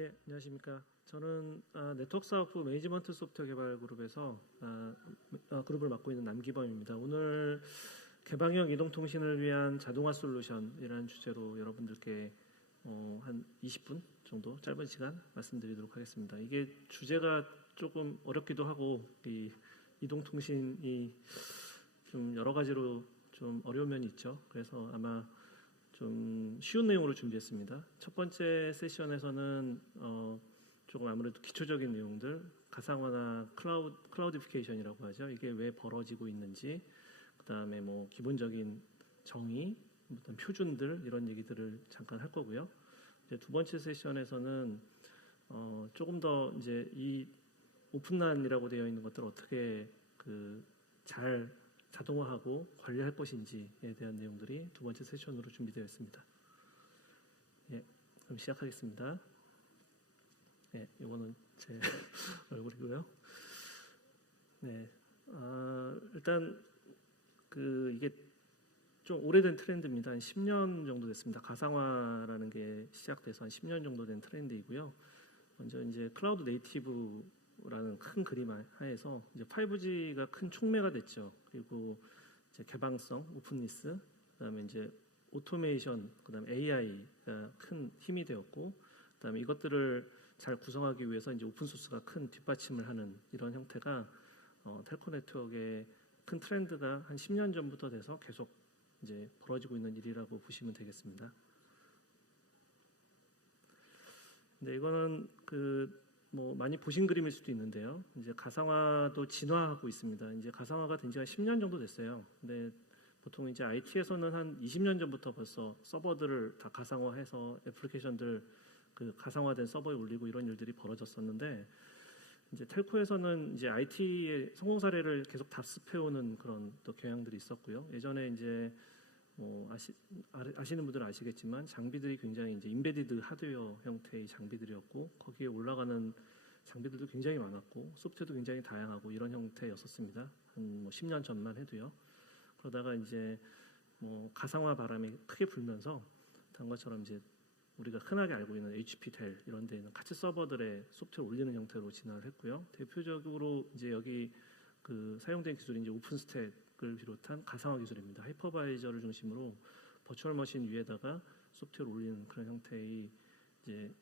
예, 안녕하십니까. 저는 네트워크 사업부 매니지먼트 소프트웨어 개발 그룹에서 그룹을 맡고 있는 남기범입니다. 오늘 개방형 이동통신을 위한 자동화 솔루션이라는 주제로 여러분들께 한 20분 정도 짧은 시간 말씀드리도록 하겠습니다. 이게 주제가 조금 어렵기도 하고 이 이동통신이 좀 여러 가지로 좀 어려운 면이 있죠. 그래서 아마 좀 쉬운 내용으로 준비했습니다. 첫 번째 세션에서는 조금 아무래도 기초적인 내용들, 가상화나 클라우디피케이션이라고 하죠. 이게 왜 벌어지고 있는지, 그다음에 뭐 기본적인 정의, 어떤 표준들 이런 얘기들을 잠깐 할 거고요. 이제 두 번째 세션에서는 조금 더 이제 이 오픈란이라고 되어 있는 것들을 어떻게 잘 자동화하고 관리할 것인지에 대한 내용들이 두 번째 세션으로 준비되어 있습니다. 예, 그럼 시작하겠습니다. 네, 이거는 제 얼굴이고요. 네, 일단 이게 좀 오래된 트렌드입니다. 한 10년 정도 됐습니다. 가상화라는 게 시작돼서 한 10년 정도 된 트렌드이고요. 먼저 이제 클라우드 네이티브라는 큰 그림 하에서 이제 5G가 큰 촉매가 됐죠. 그리고 이제 개방성, 오픈니스, 그다음에 이제 오토메이션, 그다음에 AI가 큰 힘이 되었고, 그다음에 이것들을 잘 구성하기 위해서 이제 오픈 소스가 큰 뒷받침을 하는 이런 형태가 텔코 네트워크의 큰 트렌드가 한 10년 전부터 돼서 계속 이제 벌어지고 있는 일이라고 보시면 되겠습니다. 근데 이거는 뭐 많이 보신 그림일 수도 있는데요. 이제 가상화도 진화하고 있습니다. 이제 가상화가 된 지가 10년 정도 됐어요. 근데 보통 이제 IT에서는 한 20년 전부터 벌써 서버들을 다 가상화해서 애플리케이션들 가상화된 서버에 올리고 이런 일들이 벌어졌었는데, 이제 텔코에서는 이제 IT의 성공 사례를 계속 답습해오는 그런 또 경향들이 있었고요. 예전에 이제 뭐 아시는 분들은 아시겠지만 장비들이 굉장히 이제 인베디드 하드웨어 형태의 장비들이었고, 거기에 올라가는 장비들도 굉장히 많았고 소프트웨어도 굉장히 다양하고 이런 형태였었습니다. 한 뭐 10년 전만 해도요. 그러다가 이제 뭐 가상화 바람이 크게 불면서 단 것처럼 이제 우리가 흔하게 알고 있는 HP, 델 이런 데는 같이 서버들에 소프트웨어 올리는 형태로 진화를 했고요. 대표적으로 이제 여기 사용된 기술이 이제 오픈스택을 비롯한 가상화 기술입니다. 하이퍼바이저를 중심으로 버추얼 머신 위에다가 소프트웨어를 올리는 그런 형태의 이제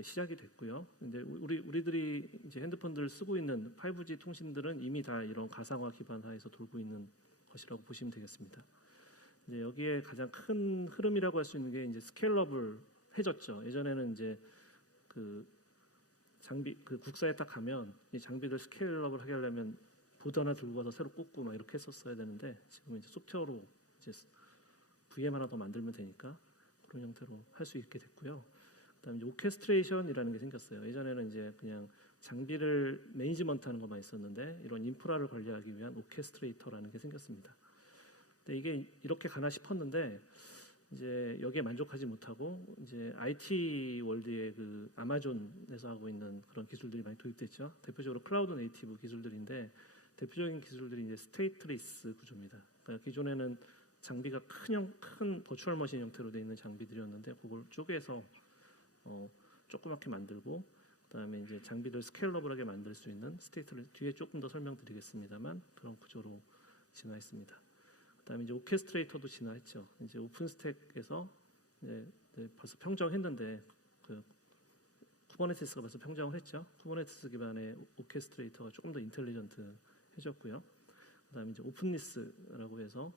시작이 됐고요. 근데 우리들이 이제 핸드폰들을 쓰고 있는 5G 통신들은 이미 다 이런 가상화 기반 하에서 돌고 있는 것이라고 보시면 되겠습니다. 이제 여기에 가장 큰 흐름이라고 할 수 있는 게 이제 스케일러블해졌죠. 예전에는 이제 장비 국사에 딱 가면 이 장비들 스케일러블 하게 하려면 보드 하나 들고 가서 새로 꽂고 막 이렇게 했었어야 되는데, 지금 이제 소프트웨어로 이제 VM 하나 더 만들면 되니까 그런 형태로 할 수 있게 됐고요. 그다음에 이제 오케스트레이션이라는 게 생겼어요. 예전에는 이제 그냥 장비를 매니지먼트하는 것만 있었는데, 이런 인프라를 관리하기 위한 오케스트레이터라는 게 생겼습니다. 근데 이게 이렇게 가나 싶었는데, 이제 여기에 만족하지 못하고 이제 IT 월드의 아마존에서 하고 있는 그런 기술들이 많이 도입됐죠. 대표적으로 클라우드 네이티브 기술들인데, 대표적인 기술들이 이제 스테이트리스 구조입니다. 그러니까 기존에는 장비가 큰 버추얼 머신 형태로 되어 있는 장비들이었는데, 그걸 쪼개서 조그맣게 만들고, 그다음에 이제 장비를 스케일러블하게 만들 수 있는 스테이트를 뒤에 조금 더 설명드리겠습니다만 그런 구조로 진화했습니다. 그다음에 이제 오케스트레이터도 진화했죠. 이제 오픈스택에서 이제 벌써 평정했는데 쿠버네티스가 벌써 평정을 했죠. 쿠버네티스 기반의 오케스트레이터가 조금 더 인텔리전트해졌고요. 그다음에 이제 오픈니스라고 해서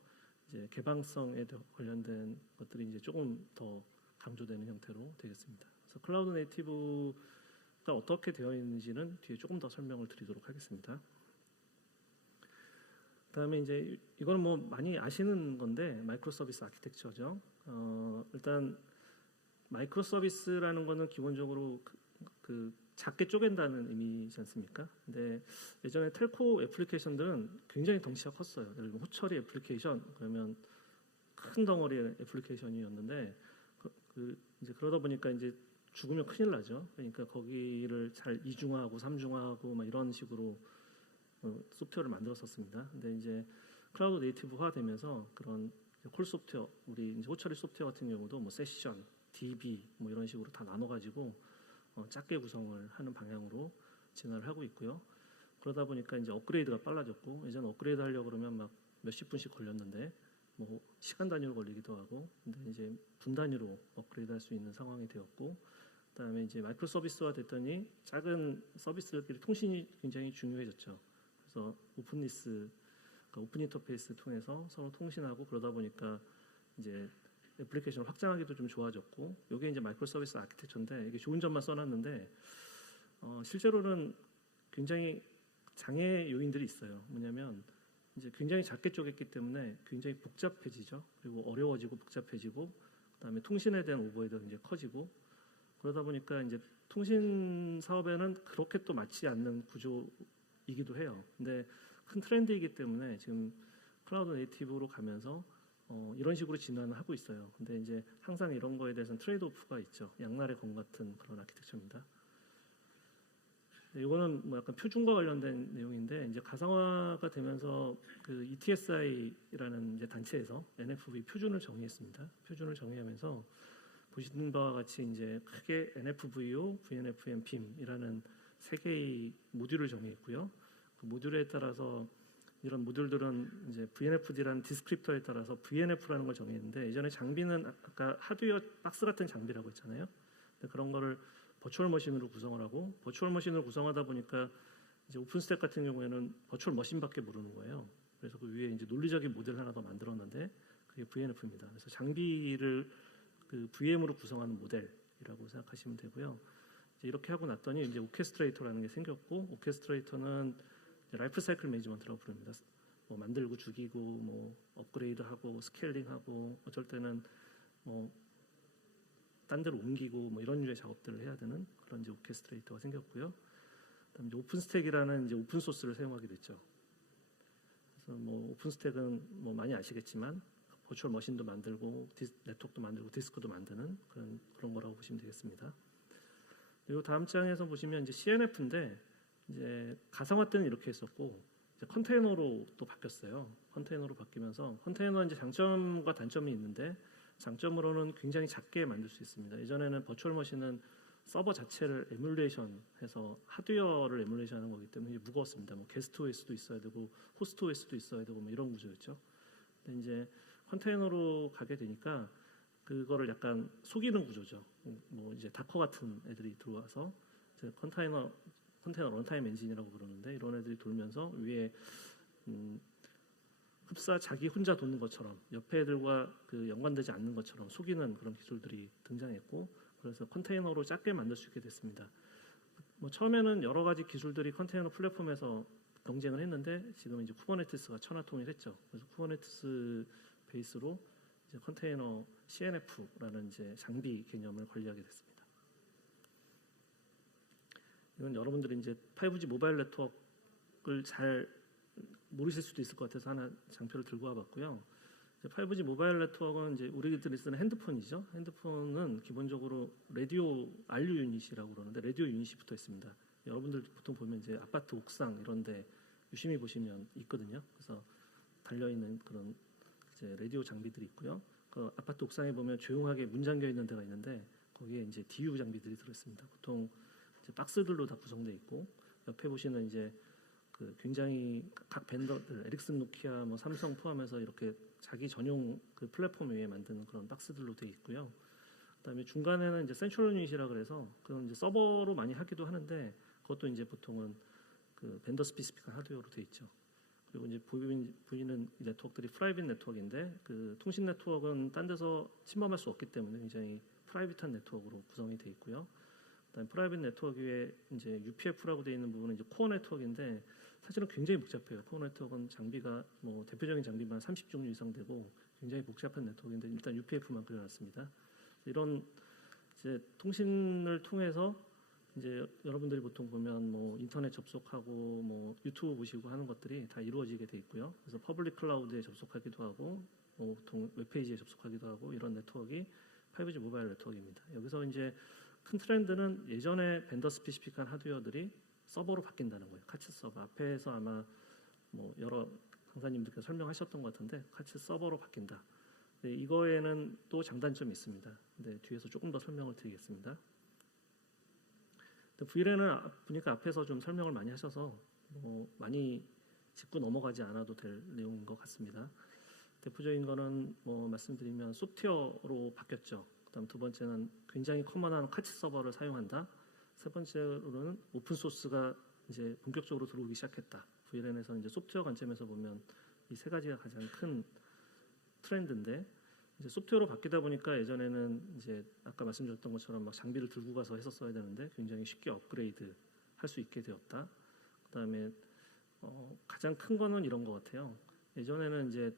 이제 개방성에 관련된 것들이 이제 조금 더 강조되는 형태로 되겠습니다. 그래서 클라우드 네이티브가 어떻게 되어 있는지는 뒤에 조금 더 설명을 드리도록 하겠습니다. 그다음에 이제 이건 뭐 많이 아시는 건데 마이크로 서비스 아키텍처죠. 일단 마이크로 서비스라는 거는 기본적으로 작게 쪼갠다는 의미지 않습니까? 근데 예전에 텔코 애플리케이션들은 굉장히 덩치가 컸어요. 예를 들면 호처리 애플리케이션 그러면 큰 덩어리의 애플리케이션이었는데, 이제 그러다 보니까 이제 죽으면 큰일 나죠. 그러니까 거기를 잘 이중화하고 삼중화하고 막 이런 식으로 소프트웨어를 만들었었습니다. 근데 이제 클라우드 네이티브화 되면서 그런 콜 소프트웨어, 우리 이제 호처리 소프트웨어 같은 경우도 뭐 세션, DB 뭐 이런 식으로 다 나눠가지고 작게 구성을 하는 방향으로 진화를 하고 있고요. 그러다 보니까 이제 업그레이드가 빨라졌고 예전 업그레이드 하려고 그러면 막 몇십 분씩 걸렸는데 뭐 시간 단위로 걸리기도 하고 근데 이제 분 단위로 업그레이드 할 수 있는 상황이 되었고 그다음에 이제 마이크로 서비스화 됐더니 작은 서비스들끼리 통신이 굉장히 중요해졌죠. 그래서 오픈리스, 그러니까 오픈 인터페이스 통해서 서로 통신하고 그러다 보니까 이제 애플리케이션을 확장하기도 좀 좋아졌고 이게 이제 마이크로 서비스 아키텍처인데 이게 좋은 점만 써놨는데 실제로는 굉장히 장애 요인들이 있어요. 뭐냐면 이제 굉장히 작게 쪼갰기 때문에 굉장히 복잡해지죠. 그리고 어려워지고 복잡해지고 그다음에 통신에 대한 오버헤드가 굉장히 커지고 그러다 보니까 이제 통신 사업에는 그렇게 또 맞지 않는 구조이기도 해요. 근데 큰 트렌드이기 때문에 지금 클라우드 네이티브로 가면서 이런 식으로 진화는 하고 있어요. 근데 이제 항상 이런 거에 대해서는 트레이드오프가 있죠. 양날의 검 같은 그런 아키텍처입니다. 이거는 뭐 약간 표준과 관련된 내용인데 이제 가상화가 되면서 그 ETSI라는 이제 단체에서 NFV 표준을 정의했습니다. 표준을 정의하면서 보시는 바와 같이 이제 크게 NFVO, VNFM, BIM이라는 세 개의 모듈을 정의했고요. 그 모듈에 따라서 이런 모듈들은 이제 VNFD라는 디스크립터에 따라서 VNF라는 걸 정의했는데 예전에 장비는 아까 하드웨어 박스 같은 장비라고 했잖아요. 근데 그런 거를 버추얼 머신으로 구성을 하고 버추얼 머신을 구성하다 보니까 이제 오픈스택 같은 경우에는 버추얼 머신밖에 모르는 거예요. 그래서 그 위에 이제 논리적인 모델 하나 더 만들었는데 그게 VNF입니다. 그래서 장비를 그 VM으로 구성하는 모델이라고 생각하시면 되고요. 이제 이렇게 하고 났더니 이제 오케스트레이터라는 게 생겼고 오케스트레이터는 라이프 사이클 매니지먼트라고 부릅니다. 뭐 만들고 죽이고 뭐 업그레이드하고 스케일링하고 어쩔 때는 뭐 딴 데로 옮기고 뭐 이런 류의 작업들을 해야 되는 그런 이제 오케스트레이터가 생겼고요. 그다음에 이제 오픈스택이라는 이제 오픈 소스를 사용하게 됐죠. 그래서 뭐 오픈스택은 뭐 많이 아시겠지만 버추얼 머신도 만들고 네트워크도 만들고 디스크도 만드는 그런 거라고 보시면 되겠습니다. 그리고 다음 장에서 보시면 이제 CNF인데 이제 가상화 때는 이렇게 했었고 이제 컨테이너로 또 바뀌었어요. 컨테이너로 바뀌면서 컨테이너는 이제 장점과 단점이 있는데 장점으로는 굉장히 작게 만들 수 있습니다. 예전에는 버추얼 머신은 서버 자체를 에뮬레이션해서 하드웨어를 에뮬레이션하는 거기 때문에 무거웠습니다. 뭐 게스트 OS도 있어야 되고 호스트 OS도 있어야 되고 뭐 이런 구조였죠. 근데 이제 컨테이너로 가게 되니까 그거를 약간 속이는 구조죠. 뭐 이제 다커 같은 애들이 들어와서 이제 컨테이너 런타임 엔진이라고 부르는데 이런 애들이 돌면서 위에 흡사 자기 혼자 도는 것처럼 옆에 애들과 그 연관되지 않는 것처럼 속이는 그런 기술들이 등장했고 그래서 컨테이너로 작게 만들 수 있게 됐습니다. 뭐 처음에는 여러 가지 기술들이 컨테이너 플랫폼에서 경쟁을 했는데 지금 이제 쿠버네티스가 천하통일했죠. 그래서 쿠버네티스 베이스로 이제 컨테이너 CNF라는 이제 장비 개념을 관리하게 됐습니다. 이건 여러분들이 이제 5G 모바일 네트워크를 잘 모르실 수도 있을 것 같아서 하나 장표를 들고 와봤고요. 5G 모바일 네트워크는 이제 우리들이 쓰는 핸드폰이죠. 핸드폰은 기본적으로 라디오 RU 유닛이라고 그러는데 라디오 유닛이 붙어 있습니다. 여러분들 보통 보면 이제 아파트 옥상 이런데 유심히 보시면 있거든요. 그래서 달려 있는 그런 이제 라디오 장비들이 있고요. 그 아파트 옥상에 보면 조용하게 문 잠겨 있는 데가 있는데 거기에 이제 DU 장비들이 들어 있습니다. 보통 이제 박스들로 다 구성되어 있고 옆에 보시는 이제 그 굉장히 각 벤더들 에릭슨, 노키아, 뭐 삼성 포함해서 이렇게 자기 전용 그 플랫폼 위에 만드는 그런 박스들로 되어 있고요. 그다음에 중간에는 이제 센트럴 유닛이라 그래서 그건 이제 서버로 많이 하기도 하는데 그것도 이제 보통은 그 벤더 스피시픽한 하드웨어로 되어 있죠. 그리고 이제 보이는 네트워크들이 프라이빗 네트워크인데 그 통신 네트워크는 딴 데서 침범할 수 없기 때문에 굉장히 프라이빗한 네트워크로 구성이 되어 있고요. 그다음에 프라이빗 네트워크 위에 이제 UPF라고 되어 있는 부분은 이제 코어 네트워크인데 사실은 굉장히 복잡해요. 코어 네트워크는 장비가 뭐 대표적인 장비만 30종류 이상 되고 굉장히 복잡한 네트워크인데 일단 UPF만 그려놨습니다. 이런 이제 통신을 통해서 이제 여러분들이 보통 보면 뭐 인터넷 접속하고 뭐 유튜브 보시고 하는 것들이 다 이루어지게 돼 있고요. 그래서 퍼블릭 클라우드에 접속하기도 하고 뭐 보통 웹페이지에 접속하기도 하고 이런 네트워크가 5G 모바일 네트워크입니다. 여기서 이제 큰 트렌드는 예전에 벤더 스피시픽한 하드웨어들이 서버로 바뀐다는 거예요. 카츠 서버. 앞에서 아마 뭐 여러 강사님들께서 설명하셨던 것 같은데 카츠 서버로 바뀐다. 네, 이거에는 또 장단점이 있습니다. 네, 뒤에서 조금 더 설명을 드리겠습니다. 근데 VLAN은 보니까 앞에서 좀 설명을 많이 하셔서 많이 짚고 넘어가지 않아도 될 내용인 것 같습니다. 대표적인 거는 말씀드리면 소프트웨어로 바뀌었죠. 그다음 두 번째는 굉장히 커먼한 카치 서버를 사용한다. 세 번째로는 오픈 소스가 이제 본격적으로 들어오기 시작했다. VLAN에서는 이제 소프트웨어 관점에서 보면 이 세 가지가 가장 큰 트렌드인데, 이제 소프트웨어로 바뀌다 보니까 예전에는 이제 아까 말씀드렸던 것처럼 막 장비를 들고 가서 했었어야 되는데 굉장히 쉽게 업그레이드 할 수 있게 되었다. 그다음에 가장 큰 거는 이런 것 같아요. 예전에는 이제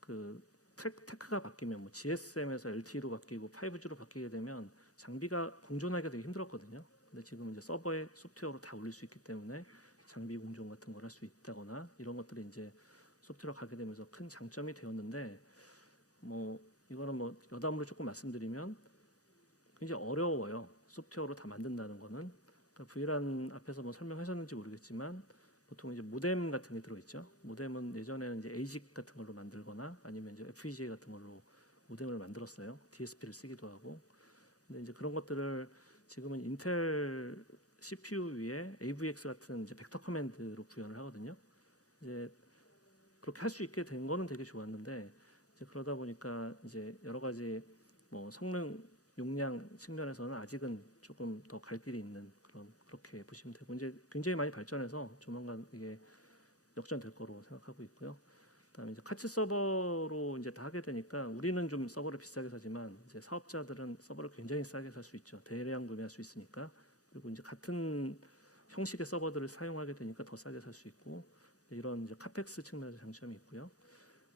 그 테크가 바뀌면 GSM에서 LTE로 바뀌고 5G로 바뀌게 되면 장비가 공존하기가 되게 힘들었거든요. 근데 지금 이제 서버에 소프트웨어로 다 올릴 수 있기 때문에 장비 공존 같은 걸 할 수 있다거나 이런 것들이 이제 소프트웨어로 가게 되면서 큰 장점이 되었는데, 이거는 여담으로 조금 말씀드리면 굉장히 어려워요. 소프트웨어로 다 만든다는 거는. 그러니까 VLAN 앞에서 설명하셨는지 모르겠지만 보통 이제 모뎀 같은 게 들어있죠. 모뎀은 예전에는 이제 ASIC 같은 걸로 만들거나 아니면 이제 FPGA 같은 걸로 모뎀을 만들었어요. DSP를 쓰기도 하고. 근데 이제 그런 것들을 지금은 인텔 CPU 위에 AVX 같은 이제 벡터 커맨드로 구현을 하거든요. 이제 그렇게 할 수 있게 된 거는 되게 좋았는데, 이제 그러다 보니까 이제 여러 가지 성능, 용량 측면에서는 아직은 조금 더 갈 길이 있는 그렇게 보시면 되고, 이제 굉장히 많이 발전해서 조만간 이게 역전될 거로 생각하고 있고요. 그다음에 이제 카치 서버로 이제 다 하게 되니까 우리는 좀 서버를 비싸게 사지만 이제 사업자들은 서버를 굉장히 싸게 살 수 있죠. 대량 구매할 수 있으니까. 그리고 이제 같은 형식의 서버들을 사용하게 되니까 더 싸게 살 수 있고, 이런 이제 카펙스 측면에서 장점이 있고요.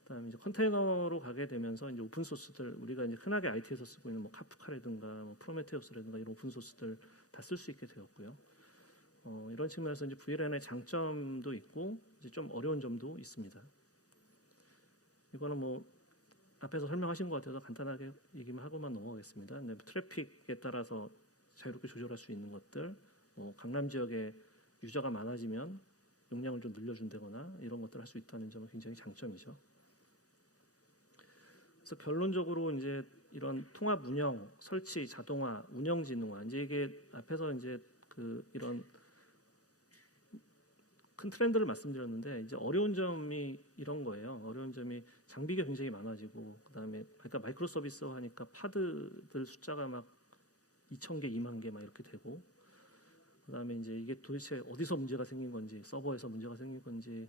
그다음에 이제 컨테이너로 가게 되면서 이제 오픈 소스들, 우리가 이제 흔하게 IT에서 쓰고 있는 카프카라든가 프로메테우스라든가 이런 오픈 소스들 다 쓸 수 있게 되었고요. 이런 측면에서 이제 VLAN의 장점도 있고 이제 좀 어려운 점도 있습니다. 이거는 앞에서 설명하신 것 같아서 간단하게 얘기만 하고만 넘어가겠습니다. 네, 트래픽에 따라서 자유롭게 조절할 수 있는 것들, 강남 지역에 유저가 많아지면 용량을 좀 늘려준다거나 이런 것들을 할 수 있다는 점은 굉장히 장점이죠. 그래서 결론적으로 이제 이런 통합 운영, 설치, 자동화, 운영진흥화, 이제 이게 앞에서 이제 이런 큰 트렌드를 말씀드렸는데, 이제 어려운 점이 이런 거예요. 어려운 점이 장비가 굉장히 많아지고, 그다음에 그러니까 마이크로 서비스화 하니까 파드들 숫자가 막 2,000개, 2만 개 막 이렇게 되고, 그다음에 이제 이게 도대체 어디서 문제가 생긴 건지, 서버에서 문제가 생긴 건지,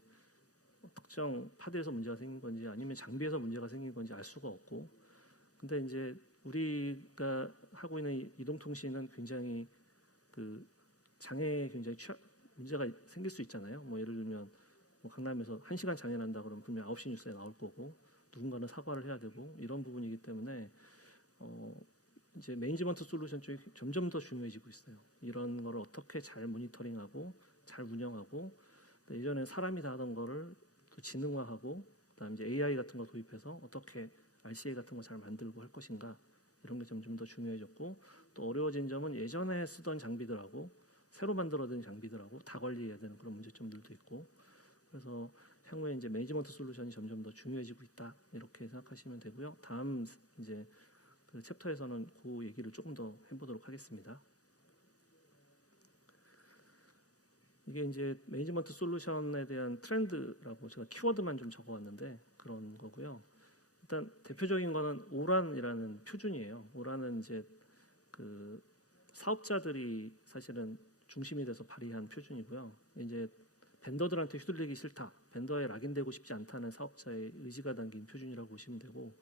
특정 파드에서 문제가 생긴 건지, 아니면 장비에서 문제가 생긴 건지 알 수가 없고. 근데 이제 우리가 하고 있는 이동통신은 굉장히 장애에 굉장히 문제가 생길 수 있잖아요. 예를 들면 강남에서 1시간 장애 난다 그러면 분명 9시 뉴스에 나올 거고, 누군가는 사과를 해야 되고, 이런 부분이기 때문에 이제 매니지먼트 솔루션 쪽이 점점 더 중요해지고 있어요. 이런 거를 어떻게 잘 모니터링하고 잘 운영하고, 예전에 사람이 다 하던 거를 또 지능화하고, 그다음에 이제 AI 같은 거 도입해서 어떻게 RCA 같은 거 잘 만들고 할 것인가, 이런 게 점점 더 중요해졌고, 또 어려워진 점은 예전에 쓰던 장비들하고 새로 만들어진 장비들하고 다 관리해야 되는 그런 문제점들도 있고, 그래서 향후에 이제 매니지먼트 솔루션이 점점 더 중요해지고 있다, 이렇게 생각하시면 되고요. 다음 이제 챕터에서는 그 얘기를 조금 더 해보도록 하겠습니다. 이게 이제 매니지먼트 솔루션에 대한 트렌드라고 제가 키워드만 좀 적어왔는데 그런 거고요. 일단 대표적인 거는 오란이라는 표준이에요. 오란은 이제 사업자들이 사실은 중심이 돼서 발의한 표준이고요. 이제 벤더들한테 휘둘리기 싫다, 벤더에 락인되고 싶지 않다는 사업자의 의지가 담긴 표준이라고 보시면 되고,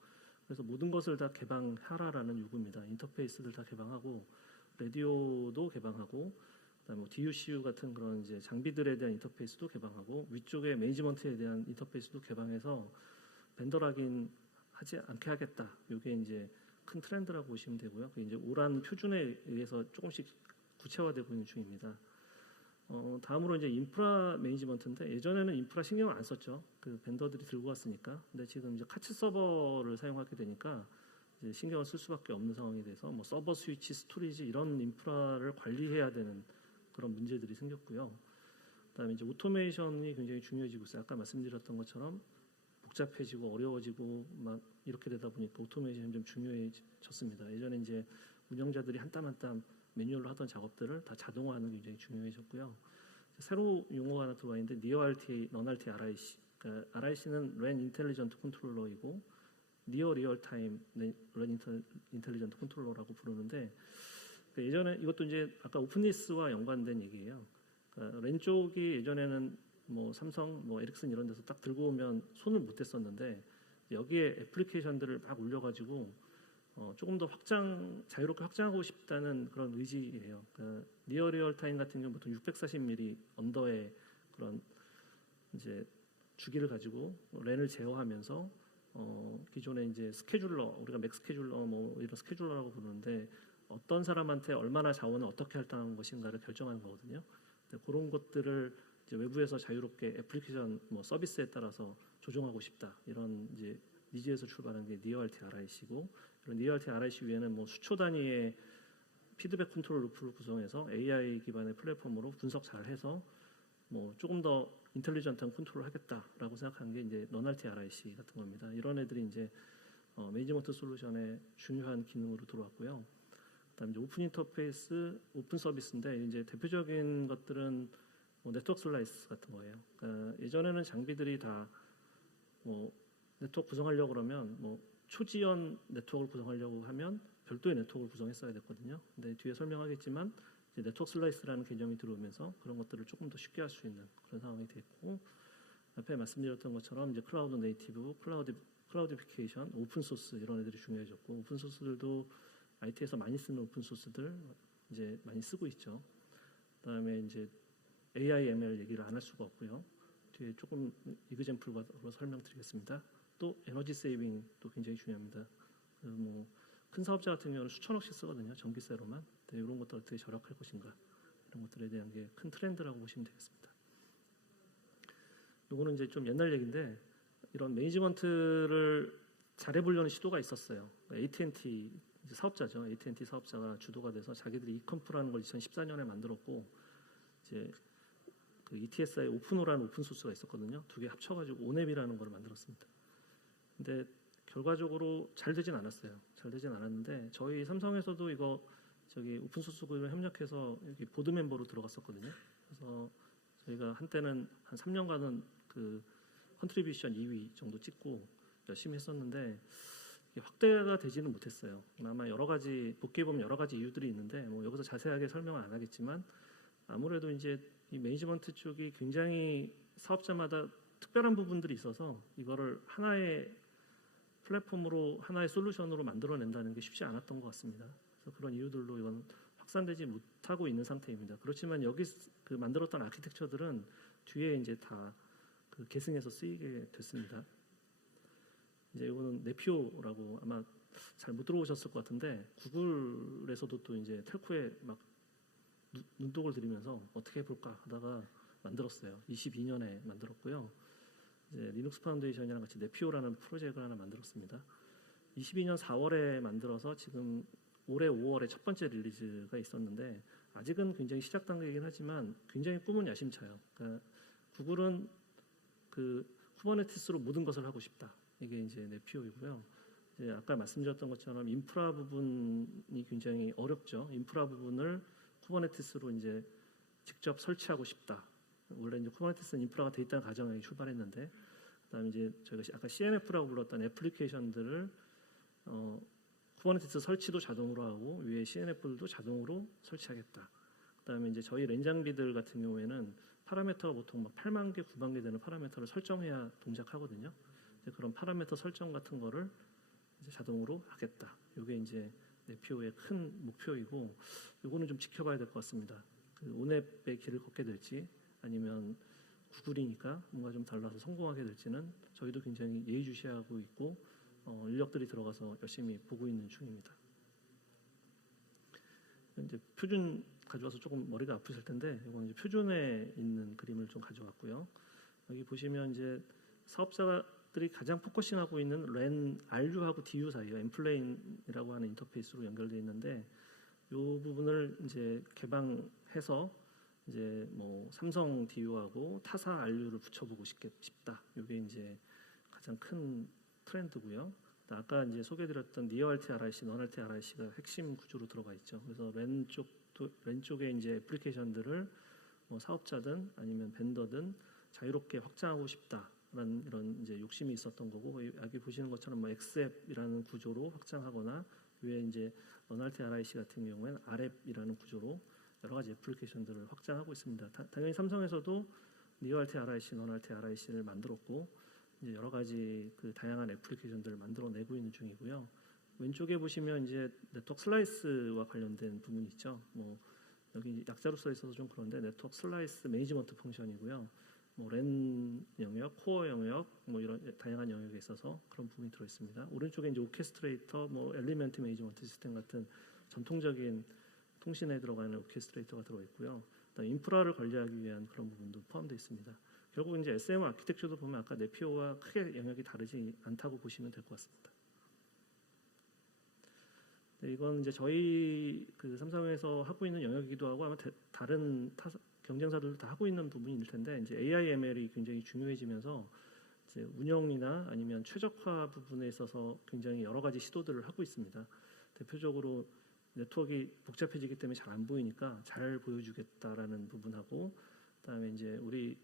그래서 모든 것을 다 개방하라라는 요구입니다. 인터페이스들 다 개방하고, 라디오도 개방하고, 그다음에 DUCU 같은 그런 이제 장비들에 대한 인터페이스도 개방하고, 위쪽에 매니지먼트에 대한 인터페이스도 개방해서 벤더 락인 하지 않게 하겠다. 이게 이제 큰 트렌드라고 보시면 되고요. 그게 이제 오란 표준에 의해서 조금씩 구체화되고 있는 중입니다. 다음으로 이제 인프라 매니지먼트인데, 예전에는 인프라 신경을 안 썼죠. 벤더들이 들고 왔으니까. 근데 지금 이제 카치 서버를 사용하게 되니까 이제 신경을 쓸 수밖에 없는 상황이 돼서 서버 스위치, 스토리지 이런 인프라를 관리해야 되는 그런 문제들이 생겼고요. 그다음에 이제 오토메이션이 굉장히 중요해지고 있어요. 아까 말씀드렸던 것처럼 복잡해지고 어려워지고 막 이렇게 되다 보니까 오토메이션이 좀 중요해졌습니다. 예전에 이제 운영자들이 한 땀 한 땀 매뉴얼로 하던 작업들을 다 자동화하는 게 굉장히 중요해졌고요. 새로 용어가 하나 들어와 있는데 Near RTA, Non RTA RIC. 그러니까 RIC는 Ran Intelligent Controller이고 Near Real Time Ran Intelligent Controller라고 부르는데 예전에 이것도 이제 아까 오픈니스와 연관된 얘기예요. 그러니까 랜 쪽이 예전에는 뭐 삼성, 뭐 에릭슨 이런 데서 딱 들고 오면 손을 못 댔었는데 여기에 애플리케이션들을 막 올려가지고 조금 더 자유롭게 확장하고 싶다는 그런 의지예요. 그러니까 니어 리얼 타임 같은 경우 보통 640mm 언더의 그런 이제 주기를 가지고 랜을 제어하면서 기존에 이제 스케줄러, 우리가 맥 스케줄러 뭐 이런 스케줄러라고 부르는데 어떤 사람한테 얼마나 자원을 어떻게 할당하는 것인가를 결정하는 거거든요. 그런 것들을 이제 외부에서 자유롭게 애플리케이션 뭐 서비스에 따라서 조정하고 싶다 이런 이제 니즈에서 출발한 게 니어 RT RIC고 이런 니어 RT RIC 위에는 뭐 수초 단위의 피드백 컨트롤 루프를 구성해서 AI 기반의 플랫폼으로 분석 잘해서 뭐 조금 더 인텔리전트한 컨트롤을 하겠다라고 생각한 게 이제 Non RT RIC 같은 겁니다. 이런 애들이 이제 매니지먼트 솔루션의 중요한 기능으로 들어왔고요. 그다음에 이제 오픈 인터페이스, 오픈 서비스인데 이제 대표적인 것들은 뭐 네트워크 슬라이스 같은 거예요. 그러니까 예전에는 장비들이 다 뭐 네트워크 구성하려고 그러면 뭐 초지연 네트워크를 구성하려고 하면 별도의 네트워크를 구성했어야 됐거든요. 근데 뒤에 설명하겠지만 이제 네트워크 슬라이스라는 개념이 들어오면서 그런 것들을 조금 더 쉽게 할 수 있는 그런 상황이 됐고 앞에 말씀드렸던 것처럼 이제 클라우드 네이티브, 클라우디피케이션, 오픈 소스 이런 애들이 중요해졌고 오픈 소스들도 IT에서 많이 쓰는 오픈 소스들 이제 많이 쓰고 있죠. 그다음에 이제 AI, ML 얘기를 안 할 수가 없고요. 뒤에 조금 이그젬플로 설명드리겠습니다. 또 에너지 세이빙도 굉장히 중요합니다. 뭐 큰 사업자 같은 경우는 수천억씩 쓰거든요. 전기세로만. 이런 것들 어떻게 절약할 것인가 이런 것들에 대한 게 큰 트렌드라고 보시면 되겠습니다. 이거는 이제 좀 옛날 얘기인데 이런 매니지먼트를 잘해보려는 시도가 있었어요. AT&T 이제 사업자죠. AT&T 사업자가 주도가 돼서 자기들이 이컴프라는 걸 2014년에 만들었고 이제 그 ETSI 오픈오라는 오픈 소스가 있었거든요. 두 개 합쳐가지고 오넵이라는 걸 만들었습니다. 근데 결과적으로 잘 되진 않았어요. 잘 되진 않았는데 저희 삼성에서도 이거 저기 오픈 소스 그룹에 협력해서 여기 보드 멤버로 들어갔었거든요. 그래서 저희가 한때는 한 3년간은 그 컨트리뷰션 2위 정도 찍고 열심히 했었는데 확대가 되지는 못했어요. 아마 여러 가지 복귀해 보면 여러 가지 이유들이 있는데 뭐 여기서 자세하게 설명은 안 하겠지만 아무래도 이제 이 매니지먼트 쪽이 굉장히 사업자마다 특별한 부분들이 있어서 이거를 하나의 플랫폼으로 하나의 솔루션으로 만들어낸다는 게 쉽지 않았던 것 같습니다. 그래서 그런 이유들로 이건 확산되지 못하고 있는 상태입니다. 그렇지만 여기 그 만들었던 아키텍처들은 뒤에 이제 다 그 계승해서 쓰이게 됐습니다. 이제 이거는 네피오라고 아마 잘 못 들어보셨을 것 같은데 구글에서도 또 이제 텔코에 막 눈독을 들이면서 어떻게 해볼까 하다가 만들었어요. 22년에 만들었고요. 이제 리눅스 파운데이션이랑 같이 네피오라는 프로젝트를 하나 만들었습니다. 22년 4월에 만들어서 지금 올해 5월에 첫 번째 릴리즈가 있었는데 아직은 굉장히 시작 단계이긴 하지만 굉장히 꿈은 야심차요. 그러니까 구글은 그 쿠버네티스로 모든 것을 하고 싶다. 이게 이제 네피오이고요. 이제 아까 말씀드렸던 것처럼 인프라 부분이 굉장히 어렵죠. 인프라 부분을 쿠버네티스로 이제 직접 설치하고 싶다. 원래 이제 쿠버네티스는 인프라가 돼 있다는 가정에 출발했는데, 그다음에 이제 저희가 아까 CNF라고 불렀던 애플리케이션들을 쿠버네티스 설치도 자동으로 하고 위에 CNF들도 자동으로 설치하겠다. 그다음에 이제 저희 랜 장비들 같은 경우에는 파라미터가 보통 막 8만 개, 9만 개 되는 파라미터를 설정해야 동작하거든요. 그런 파라미터 설정 같은 거를 이제 자동으로 하겠다. 이게 이제 네피오의 큰 목표이고, 이거는 좀 지켜봐야 될 것 같습니다. 그 오넵의 길을 걷게 될지 아니면 구글이니까 뭔가 좀 달라서 성공하게 될지는 저희도 굉장히 예의주시하고 있고 인력들이 들어가서 열심히 보고 있는 중입니다. 이제 표준 가져와서 조금 머리가 아프실 텐데 이건 이제 표준에 있는 그림을 좀 가져왔고요. 여기 보시면 이제 사업자들이 가장 포커싱하고 있는 랜 RU하고 DU 사이가 엠플레인이라고 하는 인터페이스로 연결되어 있는데 이 부분을 이제 개방해서 이제 뭐 삼성 DU하고 타사 RU를 붙여보고 싶다. 이게 이제 가장 큰 트렌드고요. 아까 이제 소개드렸던 니어 RT RIC, 넌 RT RIC가 핵심 구조로 들어가 있죠. 그래서 왼쪽에 이제 애플리케이션들을 뭐 사업자든 아니면 벤더든 자유롭게 확장하고 싶다라는 이런 이제 욕심이 있었던 거고, 여기 보시는 것처럼 뭐 엑스앱이라는 구조로 확장하거나, 위에 이제 넌 RT RIC 같은 경우에는 R앱이라는 구조로 여러 가지 애플리케이션들을 확장하고 있습니다. 당연히 삼성에서도 니어 RT RIC, 넌 RT RIC를 만들었고, 이제 여러 가지 그 다양한 애플리케이션들을 만들어내고 있는 중이고요. 왼쪽에 보시면 이제 네트워크 슬라이스와 관련된 부분이 있죠. 뭐 여기 약자로 써 있어서 좀 그런데 네트워크 슬라이스 매니지먼트 펑션이고요. 뭐 랜 영역, 코어 영역, 뭐 이런 다양한 영역에 있어서 그런 부분이 들어 있습니다. 오른쪽에 이제 오케스트레이터, 뭐 엘리멘트 매니지먼트 시스템 같은 전통적인 통신에 들어가는 오케스트레이터가 들어 있고요. 그다음에 인프라를 관리하기 위한 그런 부분도 포함되어 있습니다. 결국 이제 SM 아키텍처도 보면 아까 네피오와 크게 영역이 다르지 않다고 보시면 될 것 같습니다. 네, 이건 이제 저희 그 삼성에서 하고 있는 영역이기도 하고 아마 다른 경쟁사들도 다 하고 있는 부분일 텐데, 이제 AI ML이 굉장히 중요해지면서 이제 운영이나 아니면 최적화 부분에 있어서 굉장히 여러 가지 시도들을 하고 있습니다. 대표적으로 네트워크가 복잡해지기 때문에 잘 안 보이니까 잘 보여주겠다라는 부분하고, 그다음에 이제 우리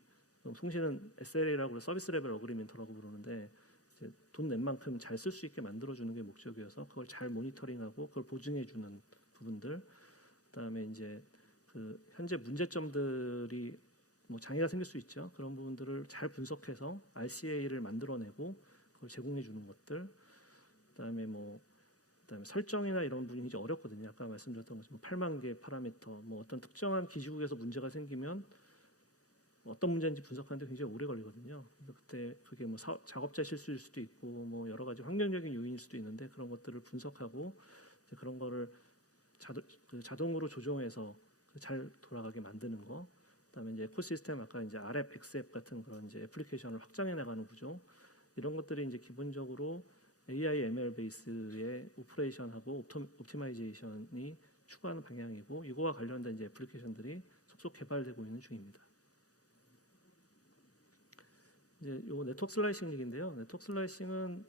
통신은 SLA라고 서비스 레벨 어그리먼트라고 부르는데, 이제 돈 낸 만큼 잘 쓸 수 있게 만들어주는 게 목적이어서 그걸 잘 모니터링하고 그걸 보증해주는 부분들, 그다음에 이제 그 현재 문제점들이 뭐 장애가 생길 수 있죠. 그런 부분들을 잘 분석해서 RCA를 만들어내고 그걸 제공해주는 것들, 그다음에 설정이나 이런 부분이 이제 어렵거든요. 아까 말씀드렸던 것처럼 8만 개 파라미터, 뭐 어떤 특정한 기지국에서 문제가 생기면 어떤 문제인지 분석하는데 굉장히 오래 걸리거든요. 그때 그게 뭐 작업자 실수일 수도 있고 뭐 여러 가지 환경적인 요인일 수도 있는데, 그런 것들을 분석하고 이제 그런 거를 자동으로 조정해서 잘 돌아가게 만드는 거. 그다음에 이제 에코시스템, 아까 이제 R앱, X앱 같은 그런 이제 애플리케이션을 확장해 나가는 구조. 이런 것들이 이제 기본적으로 AI ML 베이스의 오퍼레이션하고 옵티마이제이션이 추구하는 방향이고, 이거와 관련된 이제 애플리케이션들이 속속 개발되고 있는 중입니다. 이제 요 네트워크 슬라이싱 얘기인데요. 네트워크 슬라이싱은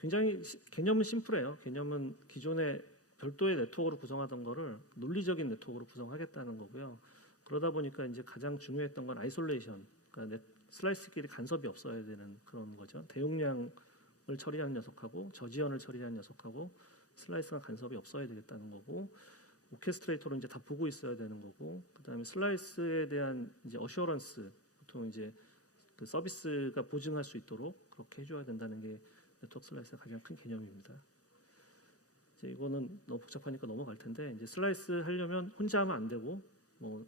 굉장히 개념은 심플해요. 개념은 기존에 별도의 네트워크로 구성하던 거를 논리적인 네트워크로 구성하겠다는 거고요. 그러다 보니까 이제 가장 중요했던 건 아이솔레이션, 그러니까 슬라이스끼리 간섭이 없어야 되는 그런 거죠. 대용량을 처리하는 녀석하고 저지연을 처리하는 녀석하고 슬라이스가 간섭이 없어야 되겠다는 거고, 오케스트레이터로 이제 다 보고 있어야 되는 거고, 그다음에 슬라이스에 대한 이제 어셔런스, 보통 이제 그 서비스가 보증할 수 있도록 그렇게 해줘야 된다는 게 네트워크 슬라이스의 가장 큰 개념입니다. 이제 이거는 너무 복잡하니까 넘어갈 텐데, 이제 슬라이스 하려면 혼자 하면 안 되고 뭐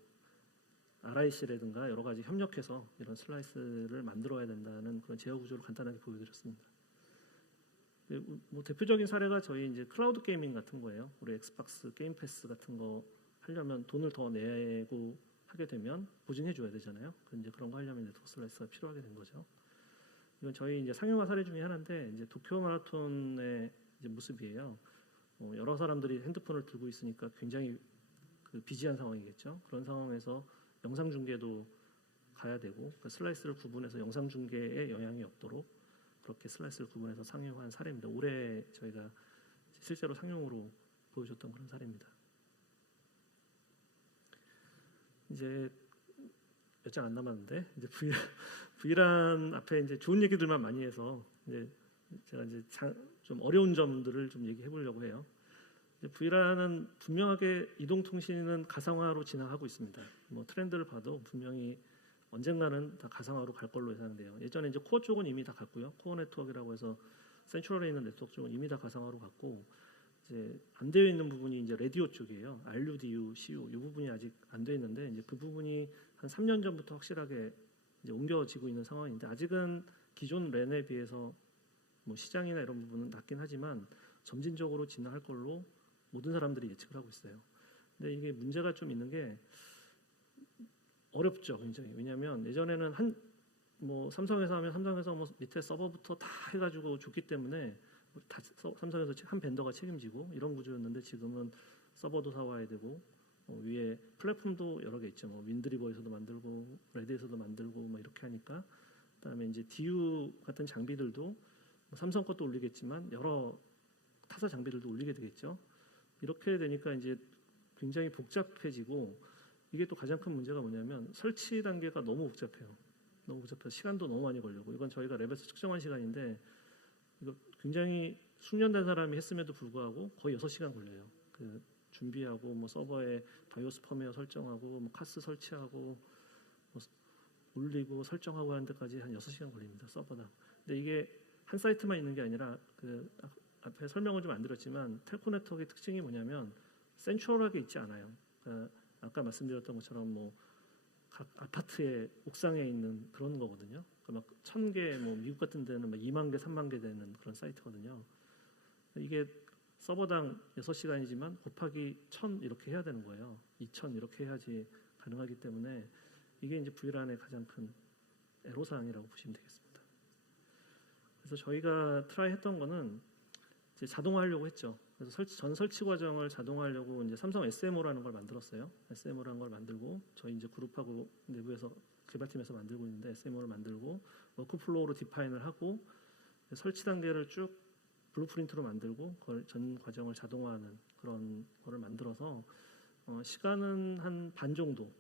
RIC라든가 여러 가지 협력해서 이런 슬라이스를 만들어야 된다는 그런 제어 구조를 간단하게 보여드렸습니다. 뭐 대표적인 사례가 저희 이제 클라우드 게이밍 같은 거예요. 우리 엑스박스 게임 패스 같은 거 하려면 돈을 더 내고 하게 되면 보증해줘야 되잖아요. 이제 그런 거 하려면 네트워크 슬라이스가 필요하게 된 거죠. 이건 저희 이제 상용화 사례 중에 하나인데, 이제 도쿄 마라톤의 이제 모습이에요. 여러 사람들이 핸드폰을 들고 있으니까 굉장히 그 비지한 상황이겠죠. 그런 상황에서 영상 중계도 가야 되고, 그 슬라이스를 구분해서 영상 중계에 영향이 없도록 그렇게 슬라이스를 구분해서 상용화한 사례입니다. 올해 저희가 실제로 상용으로 보여줬던 그런 사례입니다. 이제 몇 장 안 남았는데, 이제 V란 앞에 이제 좋은 얘기들만 많이 해서 이제 제가 이제 좀 어려운 점들을 좀 얘기해 보려고 해요. V란은 분명하게 이동통신은 가상화로 진행하고 있습니다. 뭐 트렌드를 봐도 분명히 언젠가는 다 가상화로 갈 걸로 예상돼요. 예전에 이제 코어 쪽은 이미 다 갔고요. 코어 네트워크라고 해서 센트럴에 있는 네트워크 쪽은 이미 다 가상화로 갔고, 이제 안 되어 있는 부분이 이제 라디오 쪽이에요. RUDU, CU 이 부분이 아직 안 되어 있는데, 이제 그 부분이 한 3년 전부터 확실하게 이제 옮겨지고 있는 상황인데, 아직은 기존 랜에 비해서 뭐 시장이나 이런 부분은 낮긴 하지만 점진적으로 진화할 걸로 모든 사람들이 예측을 하고 있어요. 근데 이게 문제가 좀 있는 게 어렵죠, 굉장히. 왜냐하면 예전에는 뭐 삼성에서 하면 삼성에서 뭐 밑에 서버부터 다 해가지고 줬기 때문에 다 삼성에서 한 벤더가 책임지고 이런 구조였는데, 지금은 서버도 사와야 되고 위에 플랫폼도 여러 개 있죠. 뭐 윈드리버에서도 만들고 레드에서도 만들고 뭐 이렇게 하니까, 그다음에 이제 DU 같은 장비들도 삼성 것도 올리겠지만 여러 타사 장비들도 올리게 되겠죠. 이렇게 되니까 이제 굉장히 복잡해지고 이게 또 가장 큰 문제가 뭐냐면 설치 단계가 너무 복잡해요. 너무 복잡해서 시간도 너무 많이 걸리고 이건 저희가 랩에서 측정한 시간인데 이거 굉장히 숙련 된 사람이 했음에도 불구하고 거의 6시간 걸려요. 그 준비하고 뭐 서버에 바이오스 펌웨어 설정하고 뭐 카스 설치하고 뭐 올리고 설정하고 하는 데까지 한 6시간 걸립니다. 서버당. 근데 이게 한 사이트만 있는 게 아니라 그 앞에 설명을 좀 안 드렸지만 텔코 네트워크의 특징이 뭐냐면 센트럴하게 있지 않아요. 그러니까 아까 말씀드렸던 것처럼 뭐 각 아파트의 옥상에 있는 그런 거거든요. 그러니까 막 1000개 뭐 미국 같은 데는 막 2만 개, 3만 개 되는 그런 사이트거든요. 이게 서버당 6시간이지만 곱하기 1000 이렇게 해야 되는 거예요. 2000 이렇게 해야지 가능하기 때문에 이게 이제 VLAN의 가장 큰 애로사항이라고 보시면 되겠습니다. 그래서 저희가 트라이 했던 거는 이제 자동화하려고 했죠. 그래서 전 설치 과정을 자동화하려고 이제 삼성 SMO라는 걸 만들었어요. SMO라는 걸 만들고 저희 이제 그룹하고 내부에서 개발팀에서 만들고 있는데 SMO를 만들고 워크플로우로 디파인을 하고 설치 단계를 쭉 블루프린트로 만들고 그걸 전 과정을 자동화하는 그런 거를 만들어서 시간은 한 반 정도로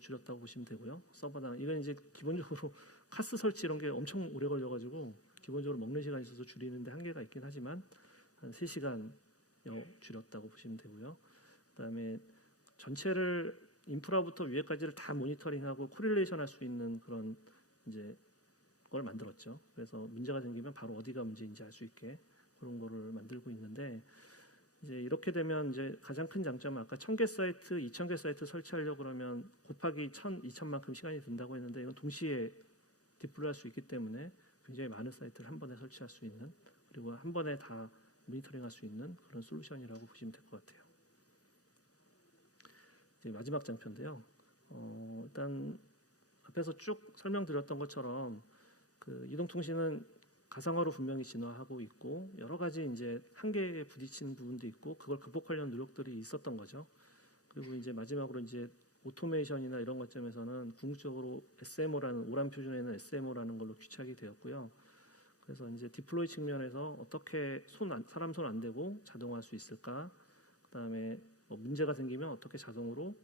줄였다고 보시면 되고요. 서버당 이건 이제 기본적으로 카스 설치 이런 게 엄청 오래 걸려가지고 기본적으로 먹는 시간이 있어서 줄이는데 한계가 있긴 하지만 한 3시간 줄였다고 보시면 되고요. 그다음에 전체를 인프라부터 위에까지를 다 모니터링하고 코릴레이션 할 수 있는 그런 이제 걸 만들었죠. 그래서 문제가 생기면 바로 어디가 문제인지 알 수 있게 그런 거를 만들고 있는데 이제 이렇게 되면 이제 가장 큰 장점은 아까 1000개 사이트, 2000개 사이트 설치하려고 그러면 곱하기 1000, 2000만큼 시간이 든다고 했는데 이건 동시에 디플로이할 수 있기 때문에 굉장히 많은 사이트를 한 번에 설치할 수 있는 그리고 한 번에 다 모니터링할 수 있는 그런 솔루션이라고 보시면 될 것 같아요. 이제 마지막 장표인데요. 일단 앞에서 쭉 설명드렸던 것처럼 그 이동통신은 가상화로 분명히 진화하고 있고 여러 가지 이제 한계에 부딪히는 부분도 있고 그걸 극복하려는 노력들이 있었던 거죠. 그리고 이제 마지막으로 이제 오토메이션이나 이런 것점에서는 궁극적으로 SMO라는 오란 표준에는 SMO라는 걸로 귀착이 되었고요. 그래서 이제 디플로이 측면에서 어떻게 사람 손 안 대고 자동화할 수 있을까? 그다음에 뭐 문제가 생기면 어떻게 자동으로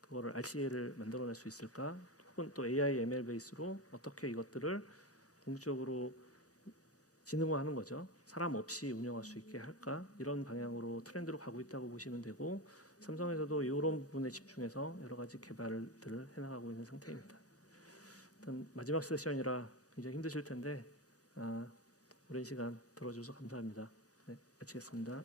그거를 RCA를 만들어낼 수 있을까? 혹은 또 AI, ML 베이스로 어떻게 이것들을 궁극적으로 지능화하는 거죠. 사람 없이 운영할 수 있게 할까? 이런 방향으로 트렌드로 가고 있다고 보시면 되고 삼성에서도 이런 부분에 집중해서 여러 가지 개발들을 해나가고 있는 상태입니다. 일단 마지막 세션이라 굉장히 힘드실 텐데 오랜 시간 들어줘서 감사합니다. 네, 마치겠습니다.